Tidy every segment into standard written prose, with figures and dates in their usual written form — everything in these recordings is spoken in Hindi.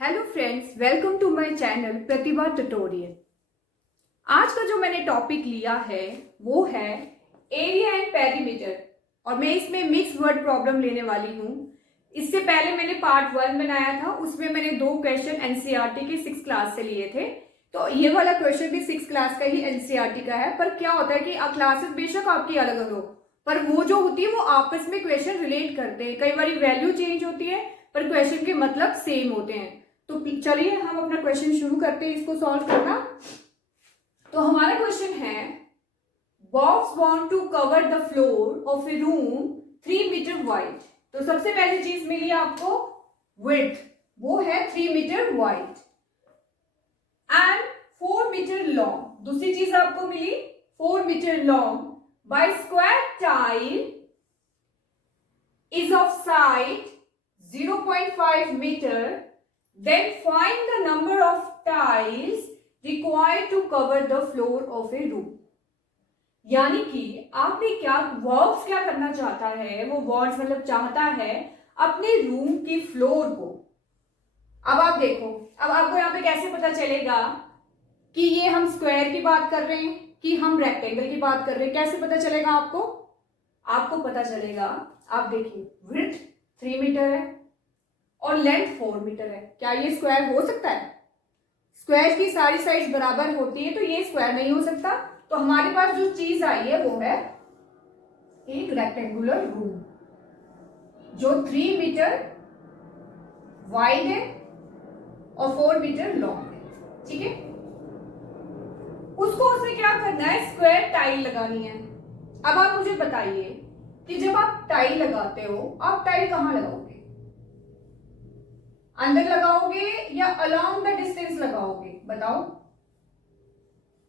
Hello friends, welcome to my channel Pratibha tutorial. आज का जो मैंने टॉपिक लिया है वो है एरिया एंड पेरीमीटर और मैं इसमें मिक्स वर्ड प्रॉब्लम लेने वाली हूँ। इससे पहले मैंने पार्ट 1 बनाया था, उसमें मैंने 2 क्वेश्चन एनसीईआरटी के 6th क्लास से लिए थे। तो ये वाला क्वेश्चन भी 6th क्लास का ही एनसीईआरटी का है, पर क्या होता है कि क्लासेस बेशक आपकी अलग अलग हो, पर वो जो होती है वो आपस में क्वेश्चन रिलेट करते हैं। कई बार वैल्यू चेंज होती है पर क्वेश्चन के मतलब सेम होते हैं। तो चलिए हम अपना क्वेश्चन शुरू करते हैं इसको सॉल्व करना। तो हमारा क्वेश्चन है, Bob's want to cover the floor of a room 3 metre wide. तो सबसे पहली चीज मिली आपको विड्थ, वो है 3 metre wide and 4 metre long. दूसरी चीज आपको मिली 4 metre long by square tile is of side 0.5 metre. Then find the number of tiles required to cover the floor of a room। यानी कि आपने क्या वर्ब्स क्या करना चाहता है, वो वर्ड्स मतलब चाहता है अपने रूम की फ्लोर को। अब आप देखो, अब आपको यहाँ पे कैसे पता चलेगा कि ये हम स्क्वायर की बात कर रहे हैं कि हम रेक्टेंगल की बात कर रहे हैं? कैसे पता चलेगा आपको? आपको पता चलेगा, आप देखिए विड्थ 3 मीटर है और लेंथ 4 मीटर है। क्या ये स्क्वायर हो सकता है? स्क्वायर की सारी साइड बराबर होती है तो ये स्क्वायर नहीं हो सकता। तो हमारे पास जो चीज आई है वो है एक रेक्टेंगुलर रूम जो 3 मीटर वाइड है और 4 मीटर लॉन्ग है। ठीक है, उसको उसे क्या करना है, स्क्वायर टाइल लगानी है। अब आप मुझे बताइए कि जब आप टाइल लगाते हो, आप टाइल कहां लगाओगे? अंदर लगाओगे या अलोंग द डिस्टेंस लगाओगे? बताओ।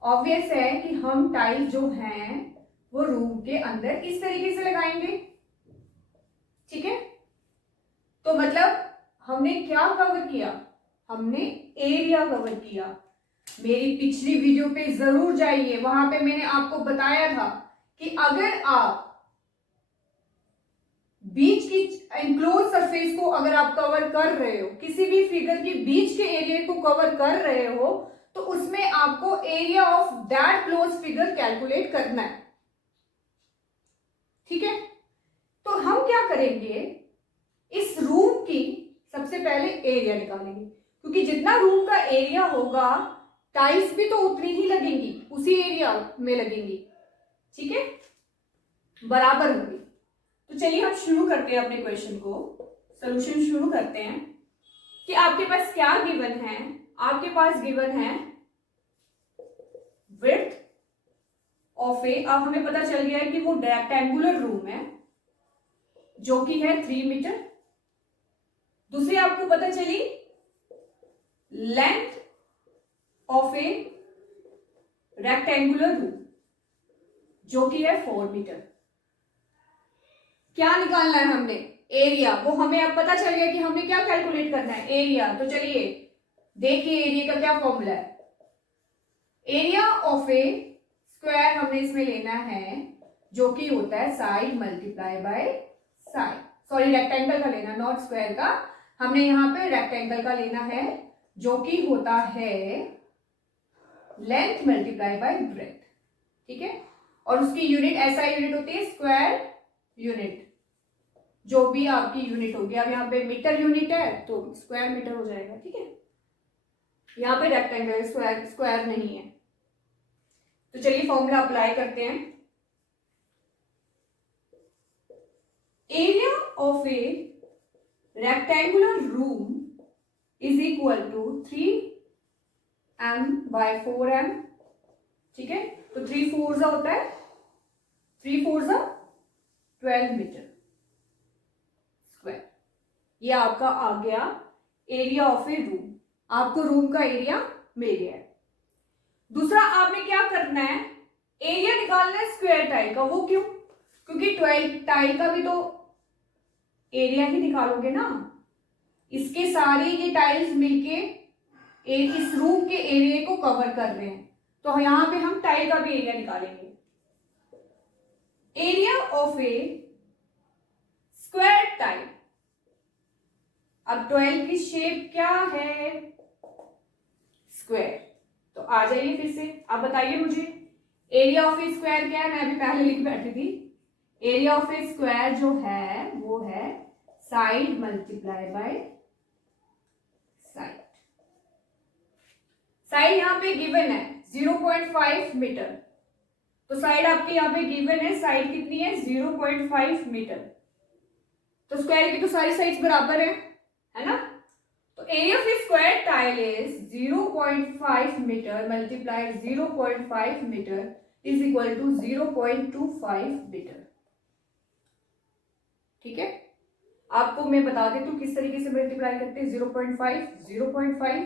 ऑब्वियस है कि हम टाइल जो हैं वो रूम के अंदर इस तरीके से लगाएंगे। ठीक है, तो मतलब हमने क्या कवर किया? हमने एरिया कवर किया। मेरी पिछली वीडियो पे जरूर जाइए, वहां पे मैंने आपको बताया था कि अगर आप बीच की एनक्लोज सरफेस को अगर आप कवर कर रहे हो, किसी भी फिगर की बीच के एरिया को कवर कर रहे हो, तो उसमें आपको area of that close figure calculate करना है। ठीक है, तो हम क्या करेंगे, इस रूम की सबसे पहले एरिया निकालेंगे, क्योंकि जितना रूम का एरिया होगा टाइल्स भी तो उतनी ही लगेंगी, उसी एरिया में लगेंगी। ठीक है, बराबर होगी। तो चलिए हम शुरू करते हैं अपने क्वेश्चन को, सॉल्यूशन शुरू करते हैं कि आपके पास क्या गिवन है। आपके पास गिवन है विड्थ ऑफ ए, अब हमें पता चल गया है कि वो रेक्टेंगुलर रूम है जो कि है 3 मीटर। दूसरी आपको पता चली length of a rectangular room जो कि है 4 मीटर। क्या निकालना है हमने? एरिया। वो हमें अब पता चल गया कि हमने क्या कैलकुलेट करना है, एरिया। तो चलिए देखिए एरिया का क्या फॉर्मूला है। एरिया ऑफ ए स्क्वायर हमने इसमें लेना है जो कि होता है side multiply by side. Sorry, rectangle का लेना, नॉट स्क्वायर का। हमने यहां पे रेक्टेंगल का लेना है जो कि होता है लेंथ मल्टीप्लाई बाय ब्रेथ। ठीक है, और उसकी यूनिट एसआई यूनिट होती है स्क्वायर यूनिट, जो भी आपकी यूनिट होगी। अब यहाँ पे मीटर यूनिट है तो स्क्वायर मीटर हो जाएगा। ठीक है, यहाँ पे रेक्टेंगल स्क्वायर नहीं है। तो चलिए फॉर्मूला अप्लाई करते हैं। Area of a rectangular room is equal to 3m by 4m। ठीक है, तो 3 4 होता है 3 4 12 मीटर स्क्वायर। ये आपका आ गया एरिया ऑफ ए रूम। आपको रूम का एरिया मिल गया है। दूसरा आपने क्या करना है, एरिया निकालना है स्क्वायर टाइल का। वो क्यों? क्योंकि 12 टाइल का भी तो एरिया ही निकालोगे ना। इसके सारे ये टाइल्स मिलके इस रूम के एरिया को कवर कर रहे हैं, तो यहां पे हम टाइल का भी एरिया निकालेंगे। Area of a square tile अब 12 की शेप क्या है? स्क्वायर। तो आ जाइए फिर से, आप बताइए मुझे एरिया ऑफ ए स्क्वायर क्या है? मैं अभी पहले लिख बैठी थी। एरिया ऑफ ए स्क्वायर जो है वो है side multiply by side. Side यहाँ पे गिवन है 0.5 मीटर, तो साइड आपके यहाँ पे गिवन है, साइड कितनी है? 0.5 मीटर। तो स्क्वायर की तो सारी साइड्स बराबर है ना? तो area of a square tile is 0.5 metre multiply 0.5 metre is equal to 0.25 metre. ठीक है, आपको मैं बता देती हूँ किस तरीके से मल्टीप्लाई करते हैं। 0.5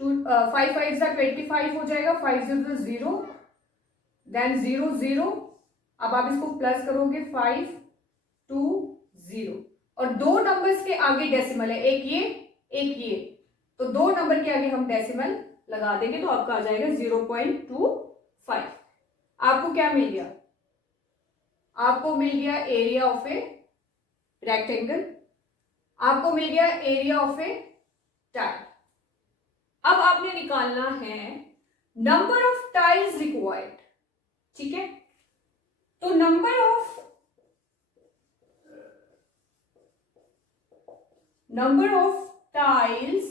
टू 5 5 जा 25 हो जाएगा, 5 0 0, देन 0 0। अब आप इसको प्लस करोगे 5 2 0, और दो नंबर्स के आगे डेसिमल है, एक ये, तो दो नंबर के आगे हम डेसिमल लगा देंगे तो आपका आ जाएगा 0.25। आपको क्या मिल गया? आपको मिल गया एरिया ऑफ ए रेक्टेंगल, आपको मिल गया एरिया ऑफ ए टाइल। अब आपने निकालना है नंबर ऑफ टाइल्स रिक्वायर्ड। ठीक है, तो number of tiles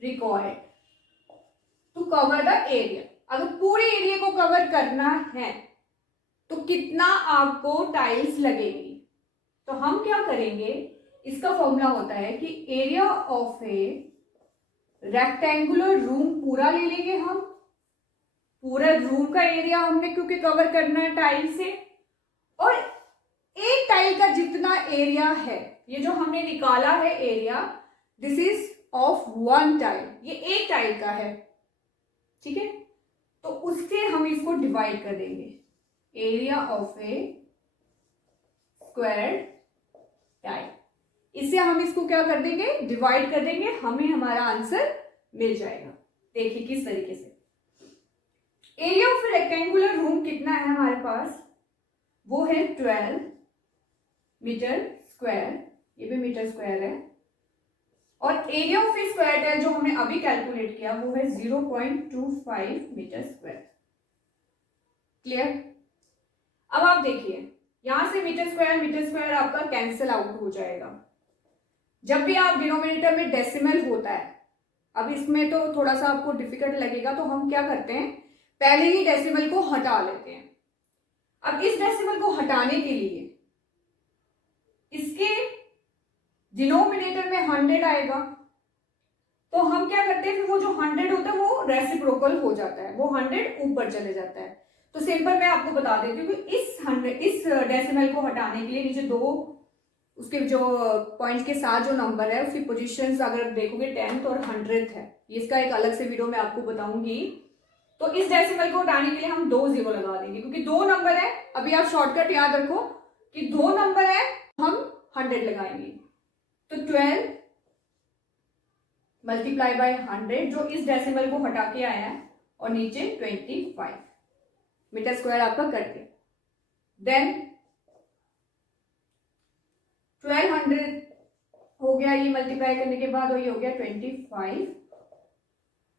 required to cover the area. अगर पूरे एरिया को कवर करना है तो कितना आपको टाइल्स लगेगी? तो हम क्या करेंगे, इसका फॉर्मूला होता है कि area of a rectangular room पूरा ले लेंगे हम, पूरा रूम का एरिया हमने क्योंकि कवर करना है टाइल से, और एक टाइल का जितना एरिया है, ये जो हमने निकाला है area, this is of one tile, ये एक टाइल का है। ठीक है, तो उससे हम इसको डिवाइड कर देंगे, area of a square tile, इससे हम इसको क्या कर देंगे? डिवाइड कर देंगे, हमें हमारा आंसर मिल जाएगा। देखिए किस तरीके से। एरिया ऑफ रेक्टेंगुलर रूम कितना है हमारे पास? वो है 12 मीटर स्क्वायर, ये भी मीटर स्क्वायर है, और area of a square tile जो हमने अभी कैलकुलेट किया वो है 0.25 मीटर स्क्वायर। क्लियर? अब आप देखिए, यहां से मीटर स्क्वायर आपका कैंसिल आउट हो जाएगा। जब भी आप डिनोमिनेटर में डेसिमल होता है, अब इसमें तो थोड़ा सा आपको डिफिकल्ट लगेगा, तो हम क्या करते हैं, पहले ही डेसिमल को हटा लेते हैं। अब इस डेसिमल को हटाने के लिए इसके डिनोमिनेटर में 100 आएगा, तो हम क्या करते हैं, फिर वो जो 100 होता है वो रेसिप्रोकल हो जाता है, वो 100 ऊपर चले जाता है। तो सिंपल मैं आपको बता देती हूँ कि इस डेसिमल को हटाने के लिए नीचे दो उसके जो पॉइंट्स के साथ जो नंबर है उसकी पोजीशंस अगर देखोगे 10th और 100th है, इसका एक अलग से वीडियो में आपको बताऊंगी। तो इस डेसिमल को हटाने के लिए हम 2 0 लगा देंगे, क्योंकि दो नंबर है। अभी आप शॉर्टकट याद रखो कि 2 नंबर है, हम 100 लगाएंगे, तो 12 मल्टीप्लाई बाय 100 जो इस डेसिमल को हटा के आया है, और नीचे 25 मीटर स्क्वायर आपका करके, देन 1200 हो गया ये मल्टीप्लाई करने के बाद, और ये हो गया 25।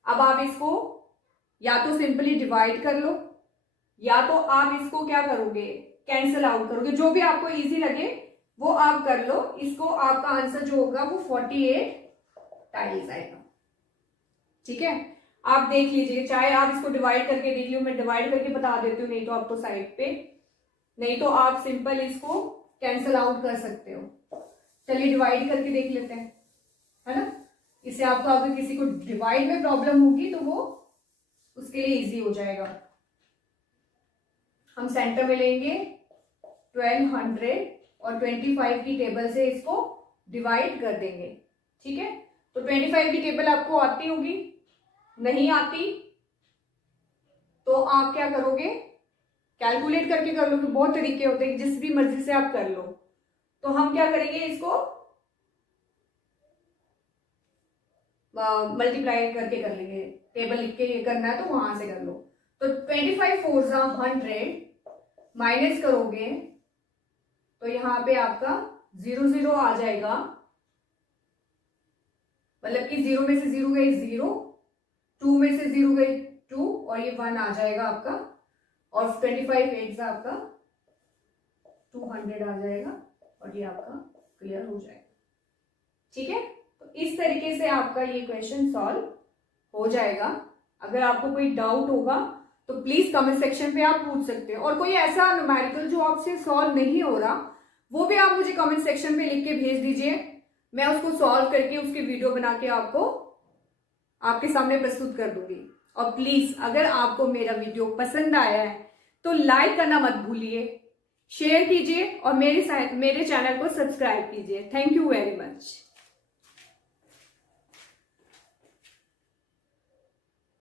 अब आप इसको या तो सिंपली डिवाइड कर लो, या तो आप इसको क्या करोगे, कैंसिल आउट करोगे, जो भी आपको इजी लगे वो आप कर लो। इसको आपका आंसर जो होगा वो 48 टाइल्स आएगा। ठीक है, आप देख लीजिए, चाहे आप इसको डिवाइड करके देख लो, मैं डिवाइड करके बता देती हूँ, नहीं तो आपको साइड पे, नहीं तो आप सिंपल इसको कैंसिल आउट कर सकते हो। चलिए डिवाइड करके देख लेते हैं, है ना? इससे आपको अगर किसी को डिवाइड में प्रॉब्लम होगी तो वो उसके लिए इजी हो जाएगा। हम सेंटर में लेंगे 1200 और 25 की टेबल से इसको डिवाइड कर देंगे। ठीक है, तो 25 की टेबल आपको आती होगी, नहीं आती तो आप क्या करोगे, कैलकुलेट करके कर लो, बहुत तरीके होते हैं, जिस भी मर्जी से आप कर लो। तो हम क्या करेंगे, इसको मल्टीप्लाई करके कर लेंगे, टेबल लिख के ये करना है तो वहां से कर लो। तो 25 4 100 माइनस करोगे तो यहाँ पे आपका 0 0 आ जाएगा, मतलब कि 0 में से 0 गई 0, 2 में से 0 गई 2 और ये 1 आ जाएगा आपका, और 25 8 आपका 200 आ जाएगा और ये आपका क्लियर हो जाएगा। ठीक है, तो इस तरीके से आपका ये क्वेश्चन सॉल्व हो जाएगा। अगर आपको कोई डाउट होगा तो प्लीज कमेंट सेक्शन पे आप पूछ सकते हो, और कोई ऐसा न्यूमेरिकल जो आपसे सॉल्व नहीं हो रहा वो भी आप मुझे कमेंट सेक्शन पे लिख के भेज दीजिए, मैं उसको सॉल्व करके उसकी वीडियो बना के आपको आपके सामने प्रस्तुत कर दूंगी। और प्लीज अगर आपको मेरा वीडियो पसंद आया है तो लाइक करना मत भूलिए, शेयर कीजिए और मेरे चैनल को सब्सक्राइब कीजिए। Thank you very much.